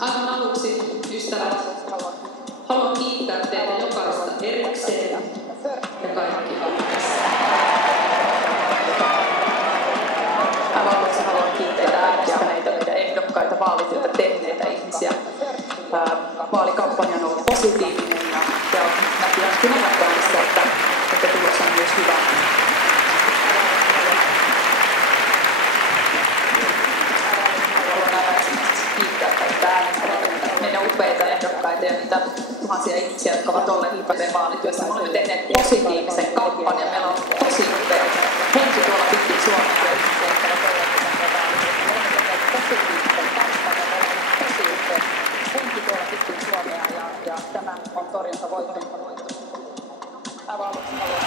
Aivan aluksi, ystävät, haluan kiittää teitä jokaista erikseen ja kaikki yhdessä. Aivan aluksi haluan kiittää äänestäneitä, meidän ehdokkaita, vaalityötä tehneitä ihmisiä. Vaalikampanja on ollut positiivinen ja näkyvästi nähdäännissä, että tulos on myös hyvä. Kiittää tästä äänestäneitä, meidän upeita ehdokkaita ja niitä tuhansia ihmisiä, jotka ovat olleet IPV:n vaalityössä. Me olemme tehneet positiivisen kampanjan, meillä on tosi upea henki tuolla pitkin Suomea. Henki tuolla pitkin Suomea ja tämä on torjuntavoitto. Aivan aluksi haluan